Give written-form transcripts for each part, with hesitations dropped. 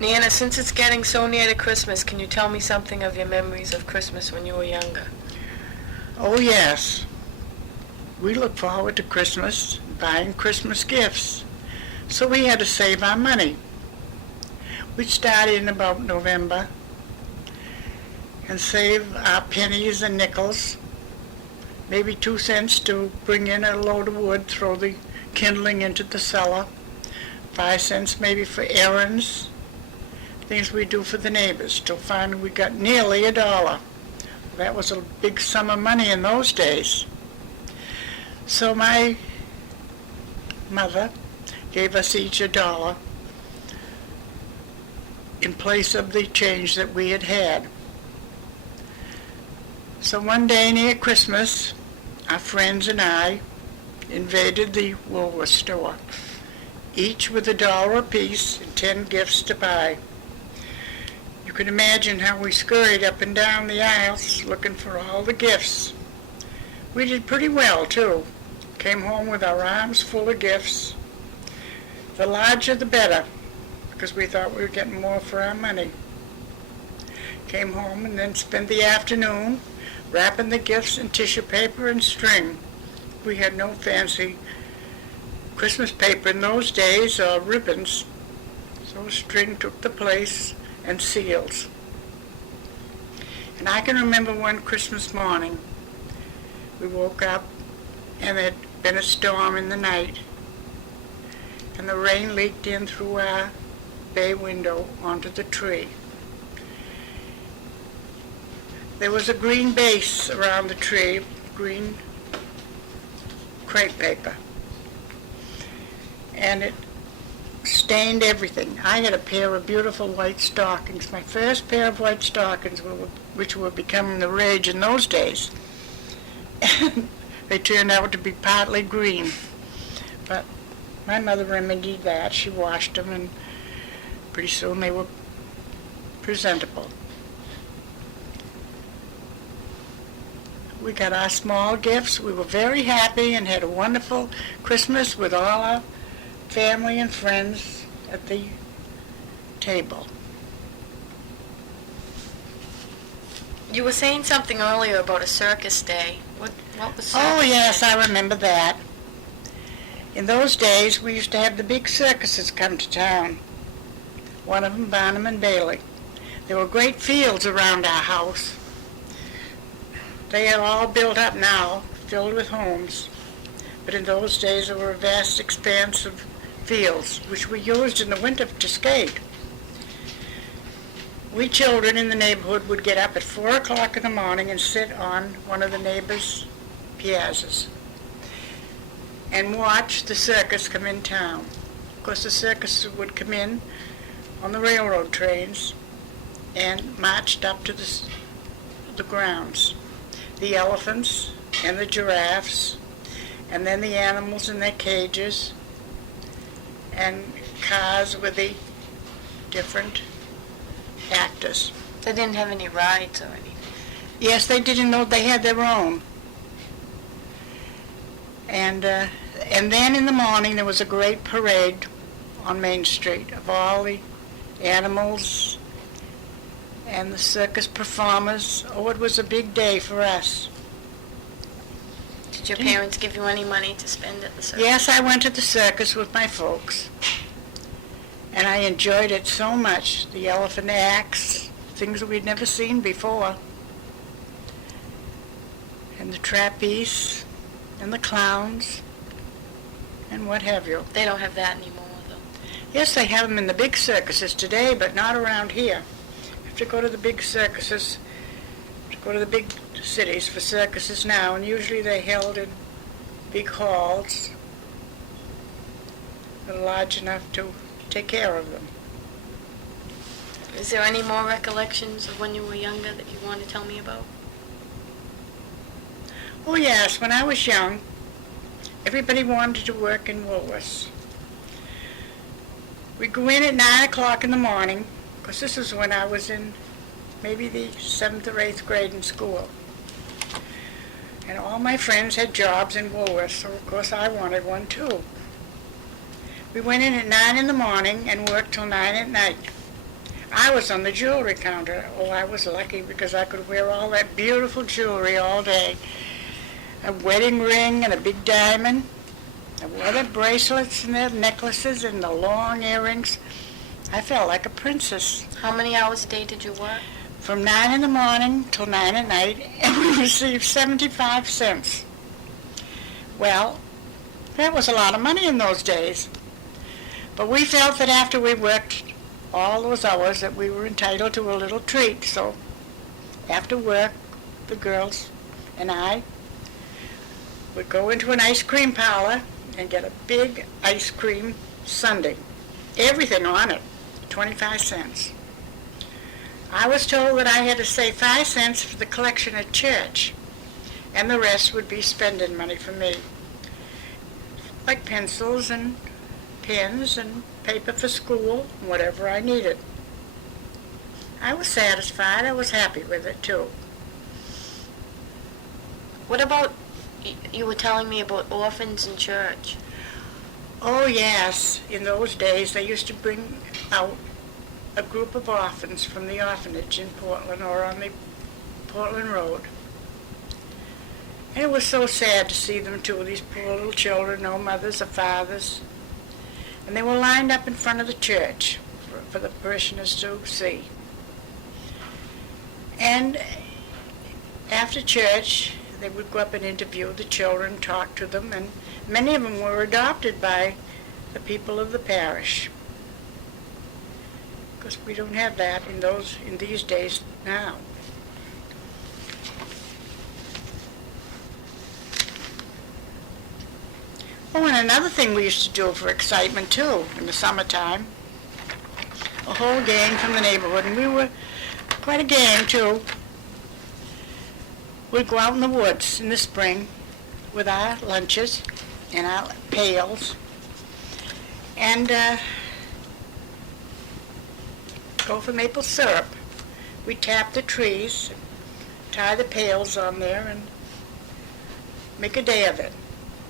Nana, since it's getting so near to Christmas, can you tell me something of your memories of Christmas when you were younger? Oh yes, we look forward to Christmas, buying Christmas gifts. So we had to save our money. We'd start in about November and save our pennies and nickels, maybe 2 cents to bring in a load of wood, throw the kindling into the cellar, 5 cents maybe for errands, things we do for the neighbors, till finally we got nearly $1. That was a big sum of money in those days. So my mother gave us each $1 in place of the change that we had had. So one day near Christmas, our friends and I invaded the Woolworth store, each with $1 apiece and 10 gifts to buy. You can imagine how we scurried up and down the aisles looking for all the gifts. We did pretty well, too. Came home with our arms full of gifts. The larger the better, because we thought we were getting more for our money. Came home and then spent the afternoon wrapping the gifts in tissue paper and string. We had no fancy Christmas paper in those days or ribbons, so string took the place, and seals. And I can remember one Christmas morning, we woke up and there'd been a storm in the night, and the rain leaked in through our bay window onto the tree. There was a green base around the tree, green crepe paper, and it stained everything. I had a pair of beautiful white stockings, my first pair of white stockings, which were becoming the rage in those days. And they turned out to be partly green. But my mother remedied that. She washed them, and pretty soon they were presentable. We got our small gifts. We were very happy and had a wonderful Christmas with all our family and friends at the table. You were saying something earlier about a circus day. What was circus Oh yes, day? I remember that. In those days, we used to have the big circuses come to town. One of them, Barnum and Bailey. There were great fields around our house. They are all built up now, filled with homes. But in those days, there were a vast expanse of fields, which we used in the winter to skate. We children in the neighborhood would get up at 4 o'clock in the morning and sit on one of the neighbors' piazzas and watch the circus come in town. Of course, the circus would come in on the railroad trains and marched up to the grounds. The elephants and the giraffes, and then the animals in their cages, and cars with the different actors. They didn't have any rides or anything. Yes, they didn't know they had their own. And then in the morning there was a great parade on Main Street of all the animals and the circus performers. Oh, it was a big day for us. Did your parents give you any money to spend at the circus? Yes, I went to the circus with my folks, and I enjoyed it so much. The elephant acts, things we'd never seen before, and the trapeze, and the clowns, and what have you. They don't have that anymore, though. Yes, they have them in the big circuses today, but not around here. You have to go to the big circuses, to go to the big cities for circuses now, and usually they're held in big halls that are large enough to take care of them. Is there any more recollections of when you were younger that you want to tell me about? Oh yes, when I was young, everybody wanted to work in Woolworths. We'd go in at 9 o'clock in the morning, because this was when I was in maybe the 7th or 8th grade in school. And all my friends had jobs in Woolworths, so of course I wanted one too. We went in at 9 in the morning and worked till 9 at night. I was on the jewelry counter. Oh, I was lucky because I could wear all that beautiful jewelry all day. A wedding ring and a big diamond. I wore the bracelets and the necklaces and the long earrings. I felt like a princess. How many hours a day did you work? From 9 in the morning till 9 at night, and we received 75 cents. Well, that was a lot of money in those days. But we felt that after we worked all those hours that we were entitled to a little treat. So after work, the girls and I would go into an ice cream parlor and get a big ice cream sundae. Everything on it, 25 cents. I was told that I had to save 5 cents for the collection at church, and the rest would be spending money for me, like pencils and pens and paper for school, whatever I needed. I was satisfied. I was happy with it, too. What about, you were telling me about orphans in church. Oh, yes. In those days, they used to bring out a group of orphans from the orphanage in Portland or on the Portland Road. And it was so sad to see them, too, these poor little children, no mothers or fathers. And they were lined up in front of the church for the parishioners to see. And after church, they would go up and interview the children, talk to them, and many of them were adopted by the people of the parish. Because we don't have that in these days now. Oh, and another thing we used to do for excitement, too, in the summertime, a whole gang from the neighborhood, and we were quite a gang, too. We'd go out in the woods in the spring with our lunches and our pails and go for maple syrup. We'd tap the trees, tie the pails on there, and make a day of it.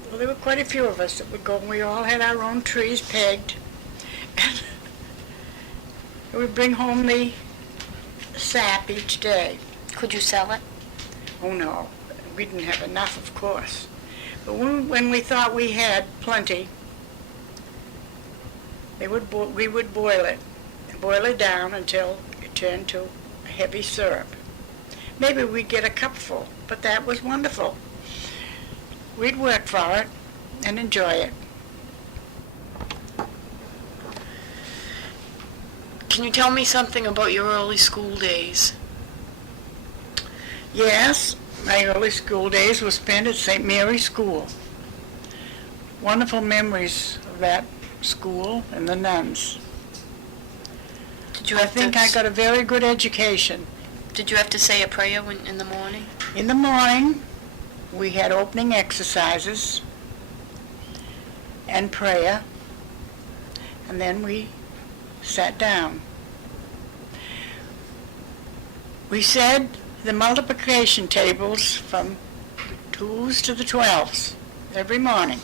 Well, there were quite a few of us that would go, and we all had our own trees pegged. And we'd bring home the sap each day. Could you sell it? Oh, no. We didn't have enough, of course. But when we thought we had plenty, we would boil it down until it turned to a heavy syrup. Maybe we'd get a cupful, but that was wonderful. We'd work for it and enjoy it. Can you tell me something about your early school days? Yes, my early school days were spent at St. Mary's School. Wonderful memories of that school and the nuns. I think I got a very good education. Did you have to say a prayer in the morning? In the morning, we had opening exercises and prayer, and then we sat down. We said the multiplication tables from the 2s to the 12s every morning.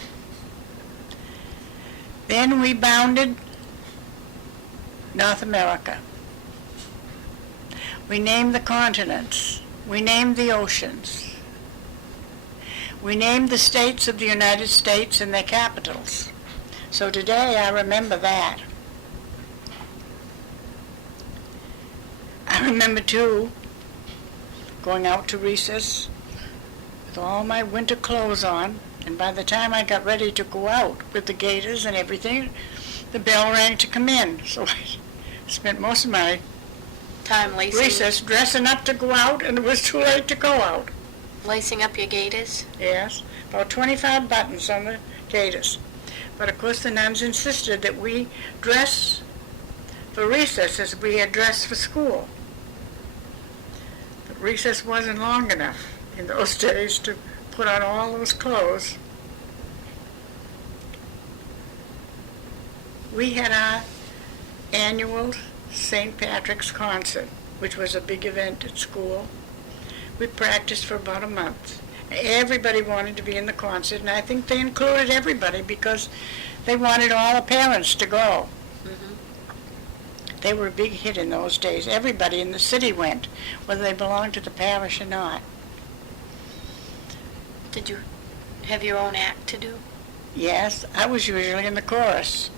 Then we bounded North America. We named the continents. We named the oceans. We named the states of the United States and their capitals. So today I remember that. I remember, too, going out to recess with all my winter clothes on, and by the time I got ready to go out with the gaiters and everything, the bell rang to come in. So I spent most of my Time lacing, recess dressing up to go out, and it was too late to go out. lacing up your gaiters? Yes, about 25 buttons on the gaiters. But of course the nuns insisted that we dress for recess as we had dressed for school. But recess wasn't long enough in those days to put on all those clothes. We had our annual St. Patrick's concert, which was a big event at school. We practiced for about a month. Everybody wanted to be in the concert, and I think they included everybody because they wanted all the parents to go. Mm-hmm. They were a big hit in those days. Everybody in the city went, whether they belonged to the parish or not. Did you have your own act to do? Yes, I was usually in the chorus.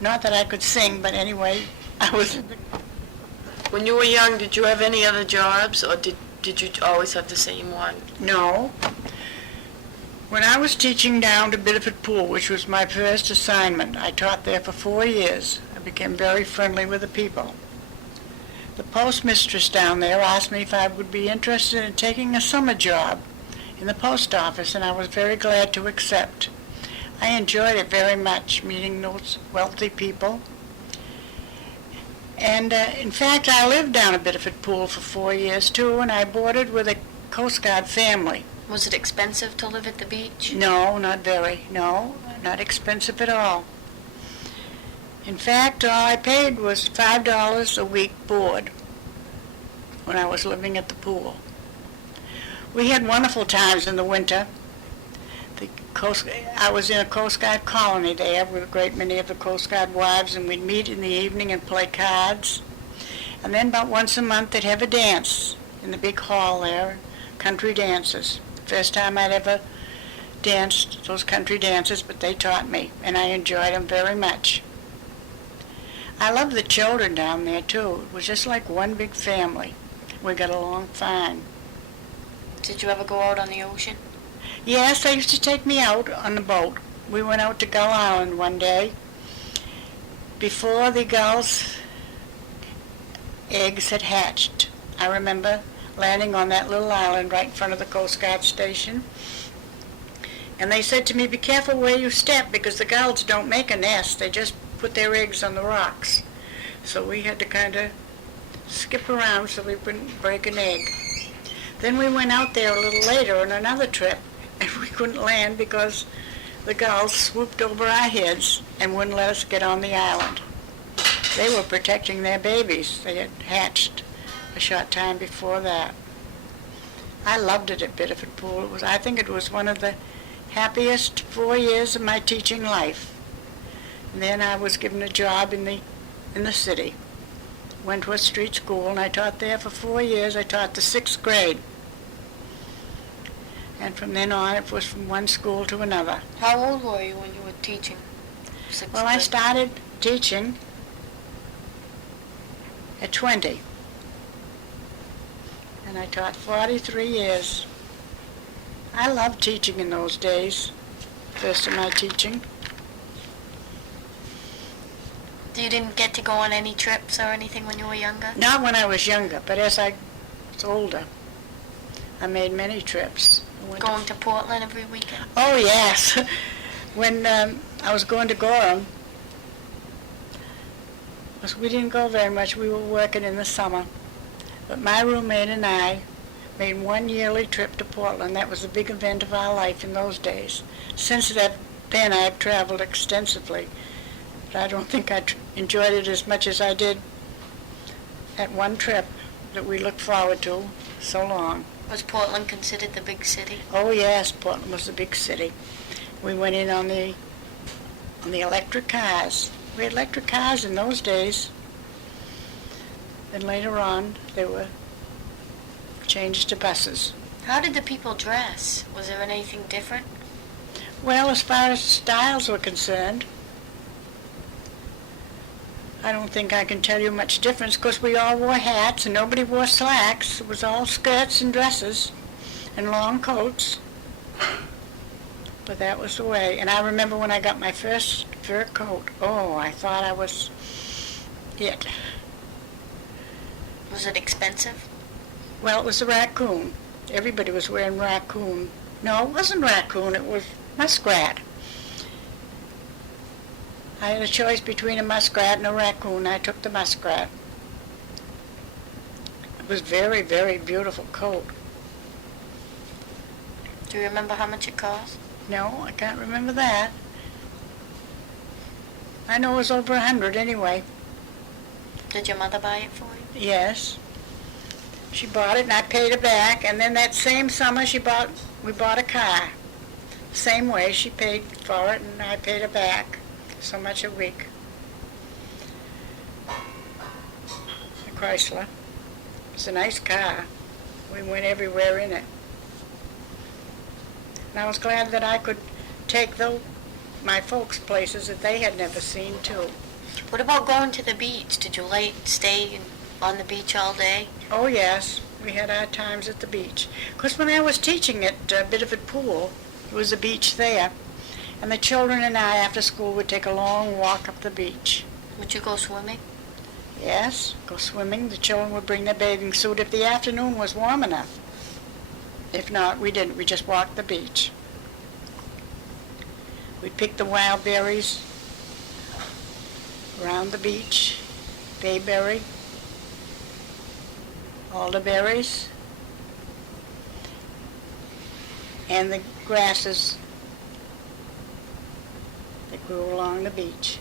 Not that I could sing, but anyway, I was in the... When you were young, did you have any other jobs, or did you always have the same one? No. When I was teaching down to Biddeford Pool, which was my first assignment, I taught there for 4 years. I became very friendly with the people. The postmistress down there asked me if I would be interested in taking a summer job in the post office, and I was very glad to accept. I enjoyed it very much, meeting those wealthy people. And in fact, I lived down at Biddeford Pool for 4 years too, and I boarded with a Coast Guard family. Was it expensive to live at the beach? No, not very. No, not expensive at all. In fact, all I paid was $5 a week board when I was living at the pool. We had wonderful times in the winter. I was in a Coast Guard colony there with a great many of the Coast Guard wives, and we'd meet in the evening and play cards. And then about once a month they'd have a dance in the big hall there, country dances. First time I'd ever danced those country dances, but they taught me, and I enjoyed them very much. I loved the children down there too. It was just like one big family. We got along fine. Did you ever go out on the ocean? Yes, they used to take me out on the boat. We went out to Gull Island one day. Before the gulls' eggs had hatched, I remember landing on that little island right in front of the Coast Guard station. And they said to me, be careful where you step, because the gulls don't make a nest. They just put their eggs on the rocks. So we had to kind of skip around so we wouldn't break an egg. Then we went out there a little later on another trip, and we couldn't land because the gulls swooped over our heads and wouldn't let us get on the island. They were protecting their babies. They had hatched a short time before that. I loved it at Biddeford Pool. I think it was one of the happiest 4 years of my teaching life. And then I was given a job in the city. Wentworth Street School, and I taught there for 4 years. I taught the 6th grade. And from then on, it was from one school to another. How old were you when you were teaching? Well, I started teaching at 20. And I taught 43 years. I loved teaching in those days, first of my teaching. You didn't get to go on any trips or anything when you were younger? Not when I was younger, but as I was older, I made many trips. Going to Portland every weekend? Oh, yes. When I was going to Gorham, we didn't go very much. We were working in the summer. But my roommate and I made one yearly trip to Portland. That was a big event of our life in those days. Since then, I've traveled extensively. But I don't think I enjoyed it as much as I did at one trip that we looked forward to so long. Was Portland considered the big city? Oh yes, Portland was a big city. We went in on the electric cars. We had electric cars in those days. Then later on, they were changed to buses. How did the people dress? Was there anything different? Well, as far as styles were concerned, I don't think I can tell you much difference, because we all wore hats and nobody wore slacks. It was all skirts and dresses and long coats. But that was the way. And I remember when I got my first fur coat, oh, I thought I was it. Was it expensive? Well, it was a raccoon. Everybody was wearing raccoon. No, it wasn't raccoon, it was muskrat. I had a choice between a muskrat and a raccoon. I took the muskrat. It was very, very beautiful coat. Do you remember how much it cost? No, I can't remember that. I know it was over 100 anyway. Did your mother buy it for you? Yes. She bought it and I paid her back, and then that same summer we bought a car. Same way, she paid for it and I paid her back so much a week. Chrysler. It's a nice car. We went everywhere in it. And I was glad that I could take my folks places that they had never seen too. What about going to the beach? Did you stay on the beach all day? Oh yes, we had our times at the beach. Of course, when I was teaching at Biddeford Pool, there was a beach there, and the children and I after school would take a long walk up the beach. Would you go swimming? Yes, go swimming. The children would bring their bathing suit if the afternoon was warm enough. If not, we didn't. We just walked the beach. We'd pick the wild berries around the beach, bayberry, alderberries, and the grasses that grew along the beach.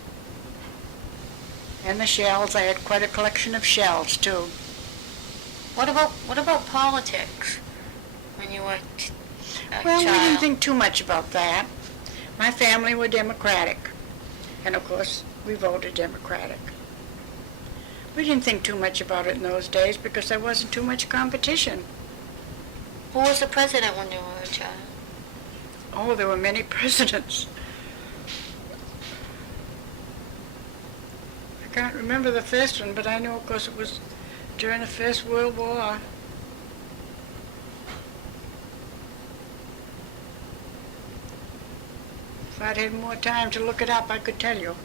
And the shells. I had quite a collection of shells too. What about politics when you were a Well, we child? didn't think too much about that. My family were Democratic, and of course we voted Democratic. We didn't think too much about it in those days because there wasn't too much competition. Who was the president when you were a child? Oh, there were many presidents. I can't remember the first one, but I know, of course, it was during the First World War. If I'd had more time to look it up, I could tell you.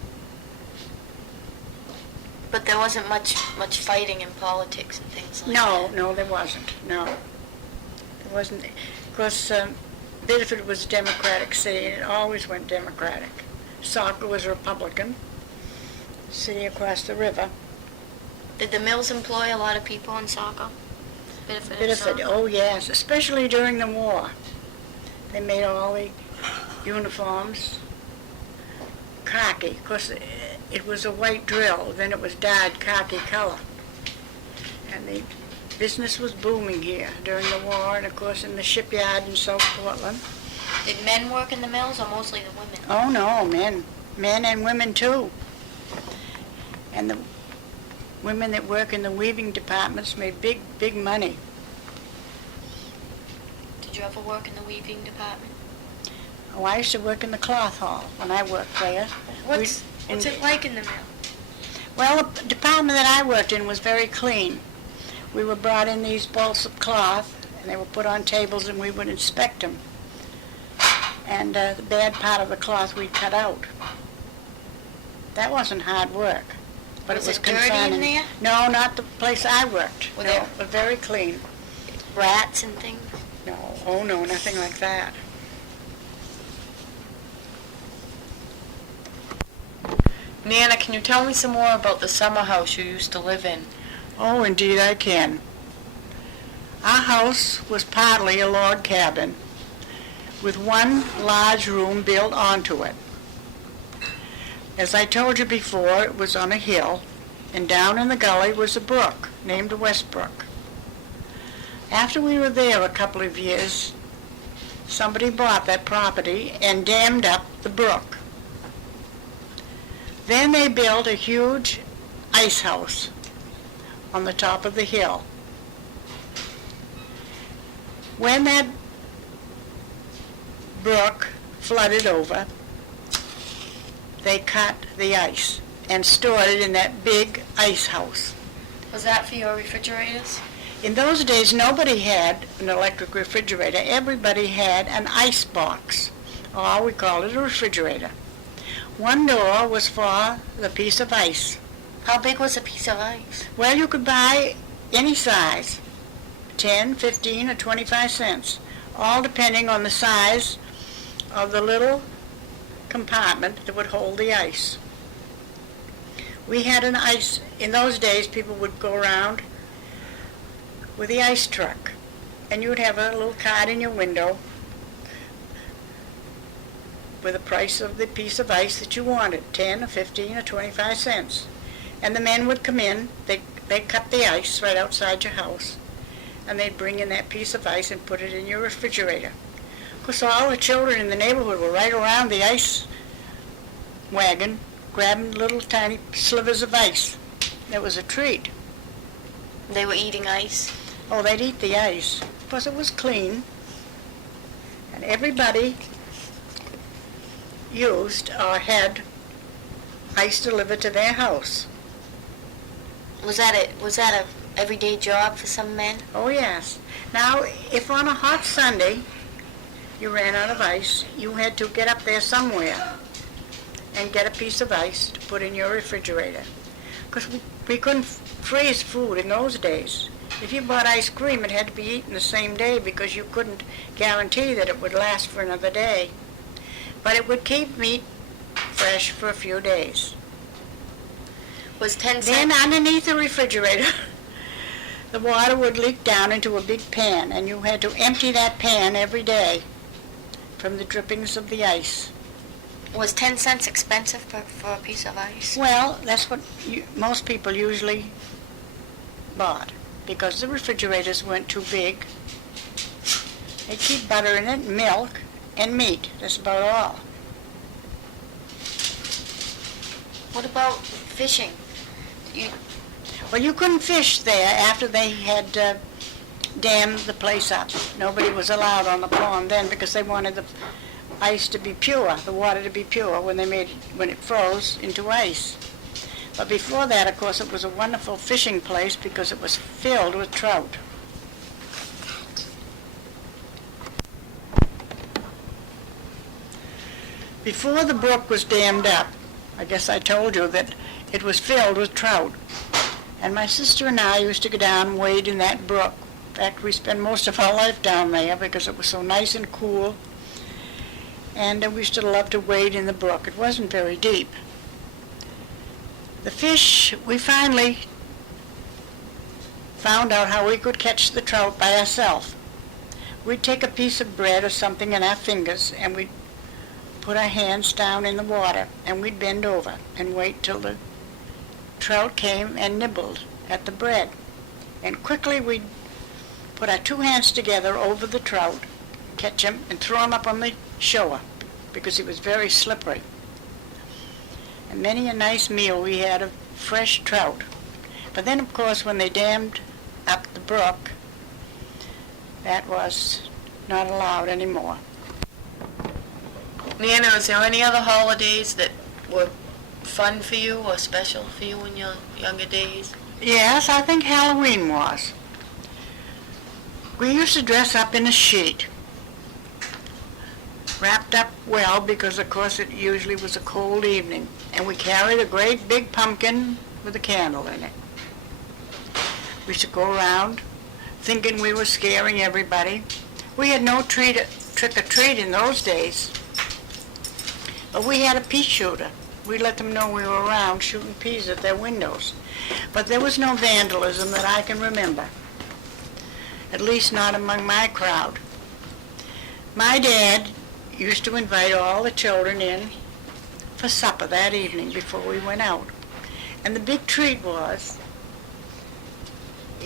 But there wasn't much fighting in politics and things like that. No, there wasn't. No. There wasn't. Of course, Biddeford was a Democratic city, and it always went Democratic. Saco was Republican, city across the river. Did the mills employ a lot of people in Saco? Biddeford and Biddeford, Saco? oh yes, especially during the war. They made all the uniforms khaki. Of course, it was a white drill, then it was dyed khaki color. And the business was booming here during the war, and of course in the shipyard in South Portland. Did men work in the mills or mostly the women? Oh no, men and women too. And the women that work in the weaving departments made big money. Did you ever work in the weaving department? Oh, I used to work in the cloth hall when I worked there. What's it like in the mill? Well, the department that I worked in was very clean. We were brought in these bolts of cloth, and they were put on tables, and we would inspect them. And the bad part of the cloth we'd cut out. That wasn't hard work, but Was it was it dirty in confining. there? No, not the place I worked. Were No, there- it was very clean. Rats and things? No, oh no, nothing like that. Nana, can you tell me some more about the summer house you used to live in? Oh, indeed I can. Our house was partly a log cabin with one large room built onto it. As I told you before, it was on a hill, and down in the gully was a brook named Westbrook. After we were there a couple of years, somebody bought that property and dammed up the brook. Then they built a huge ice house on the top of the hill. When that brook flooded over, they cut the ice and stored it in that big ice house. Was that for your refrigerators? In those days, nobody had an electric refrigerator. Everybody had an ice box, or we called it a refrigerator. One door was for the piece of ice. How big was a piece of ice? Well, you could buy any size, 10, 15, or 25 cents, all depending on the size of the little compartment that would hold the ice. We had an ice, in those days people would go around with the ice truck, and you would have a little card in your window with the price of the piece of ice that you wanted, 10 or 15 or 25 cents. And the men would come in, they'd cut the ice right outside your house, and they'd bring in that piece of ice and put it in your refrigerator. Of course, all the children in the neighborhood were right around the ice wagon, grabbing little tiny slivers of ice. It was a treat. They were eating ice. Oh, they'd eat the ice because it was clean. And everybody used or had ice delivered to their house. Was that a everyday job for some men? Oh, yes. Now, if on a hot Sunday you ran out of ice, you had to get up there somewhere and get a piece of ice to put in your refrigerator. Because we couldn't freeze food in those days. If you bought ice cream, it had to be eaten the same day because you couldn't guarantee that it would last for another day. But it would keep meat fresh for a few days. Was 10 Then cents? underneath the refrigerator, the water would leak down into a big pan, and you had to empty that pan every day from the drippings of the ice. Was 10 cents expensive for a piece of ice? Well, that's what most people usually bought, because the refrigerators weren't too big. They keep butter in it, milk, and meat. That's about all. What about fishing? Well, you couldn't fish there after they had dammed the place up. Nobody was allowed on the pond then because they wanted the ice to be pure, the water to be pure when it froze into ice. But before that, of course, it was a wonderful fishing place because it was filled with trout. Before the brook was dammed up, I guess I told you that it was filled with trout. And my sister and I used to go down and wade in that brook. In fact, we spent most of our life down there because it was so nice and cool. And we used to love to wade in the brook. It wasn't very deep. The fish, we finally found out how we could catch the trout by ourselves. We'd take a piece of bread or something in our fingers and we'd put our hands down in the water and we'd bend over and wait till the trout came and nibbled at the bread. And quickly we'd put our two hands together over the trout, catch him, and throw him up on the shore because he was very slippery. And many a nice meal we had of fresh trout. But then, of course, when they dammed up the brook, that was not allowed anymore. Nana, is there any other holidays that were fun for you or special for you in your younger days? Yes, I think Halloween was. We used to dress up in a sheet, wrapped up well because, of course, it usually was a cold evening, and we carried a great big pumpkin with a candle in it. We used to go around thinking we were scaring everybody. We had no trick-or-treat in those days, but we had a pea shooter. We let them know we were around shooting peas at their windows. But there was no vandalism that I can remember, at least not among my crowd. My dad used to invite all the children in for supper that evening before we went out. And the big treat was,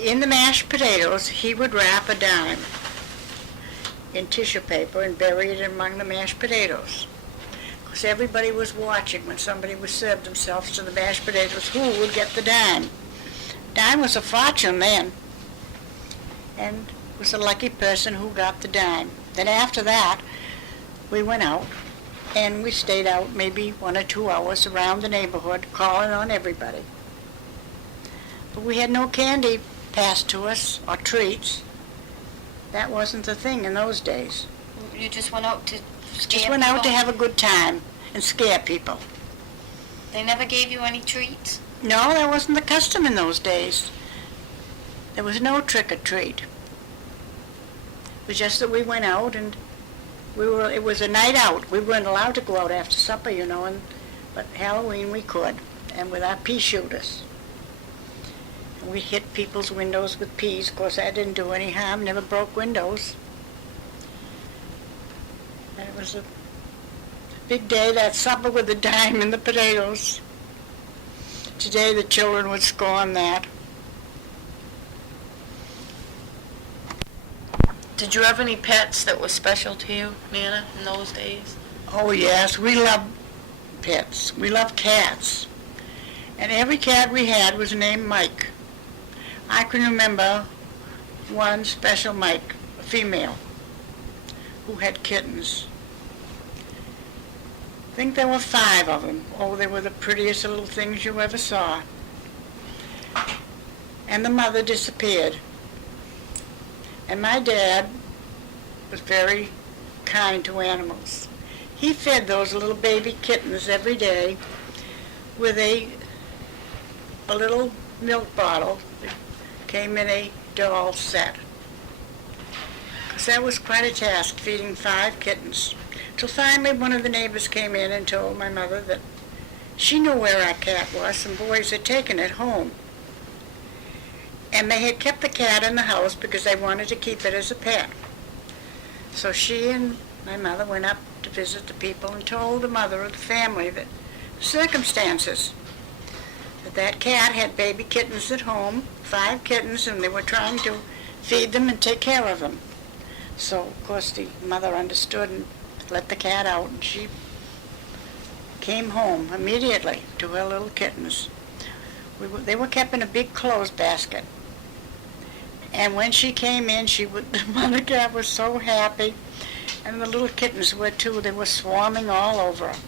in the mashed potatoes, he would wrap a dime in tissue paper and bury it among the mashed potatoes. Because everybody was watching when somebody would serve themselves to the mashed potatoes, who would get the dime. Dime was a fortune then, and was a lucky person who got the dime. Then after that, we went out, and we stayed out maybe 1 or 2 hours around the neighborhood, calling on everybody. But we had no candy passed to us, or treats. That wasn't the thing in those days. You just went out to scare Just went out to people? have a good time and scare people. They never gave you any treats? No, that wasn't the custom in those days. There was no trick-or-treat. It was just that we went out and it was a night out. We weren't allowed to go out after supper, but Halloween we could, and with our pea shooters. And we hit people's windows with peas. Of course, that didn't do any harm, never broke windows. And it was a big day, that supper with the dime and the potatoes. Today the children would scorn that. Did you have any pets that were special to you, Nana, in those days? Oh yes, we loved pets. We loved cats. And every cat we had was named Mike. I can remember one special Mike, a female, who had kittens. I think there were 5 of them. Oh, they were the prettiest little things you ever saw. And the mother disappeared. And my dad was very kind to animals. He fed those little baby kittens every day with a little milk bottle that came in a doll set. Because that was quite a task, feeding 5 kittens. Till finally one of the neighbors came in and told my mother that she knew where our cat was. Some boys had taken it home. And they had kept the cat in the house because they wanted to keep it as a pet. So she and my mother went up to visit the people and told the mother of the family that circumstances, that cat had baby kittens at home, 5 kittens, and they were trying to feed them and take care of them. So, of course, the mother understood and let the cat out, and she came home immediately to her little kittens. They were kept in a big clothes basket. And when she came in, the mother cat was so happy, and the little kittens were too. They were swarming all over her.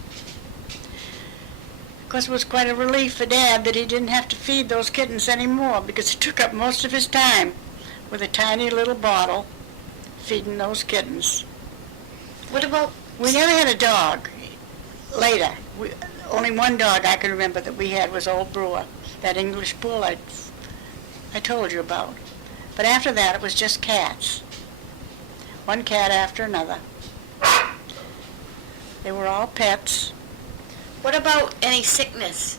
Of course, it was quite a relief for Dad that he didn't have to feed those kittens anymore, because it took up most of his time with a tiny little bottle feeding those kittens. What about... We never had a dog later. Only one dog I can remember that we had was Old Brewer, that English bull I told you about. But after that, it was just cats. One cat after another. They were all pets. What about any sickness?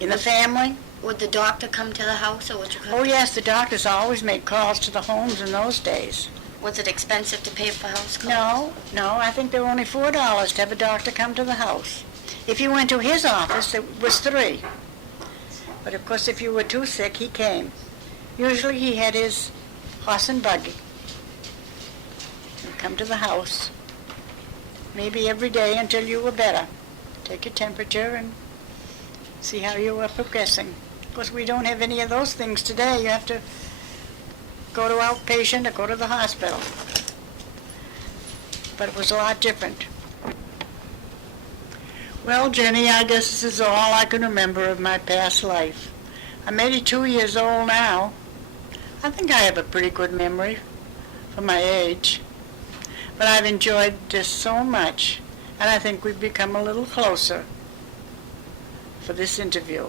In the family? Would the doctor come to the house, or would you come? Oh yes, the doctors always made calls to the homes in those days. Was it expensive to pay for house calls? No, I think there were only $4 to have a doctor come to the house. If you went to his office, it was $3. But of course, if you were too sick, he came. Usually he had his horse and buggy. He'd come to the house, maybe every day until you were better. Take your temperature and see how you were progressing. Of course, we don't have any of those things today. You have to go to outpatient or go to the hospital. But it was a lot different. Well, Jenny, I guess this is all I can remember of my past life. I'm 82 years old now. I think I have a pretty good memory for my age. But I've enjoyed this so much, and I think we've become a little closer for this interview.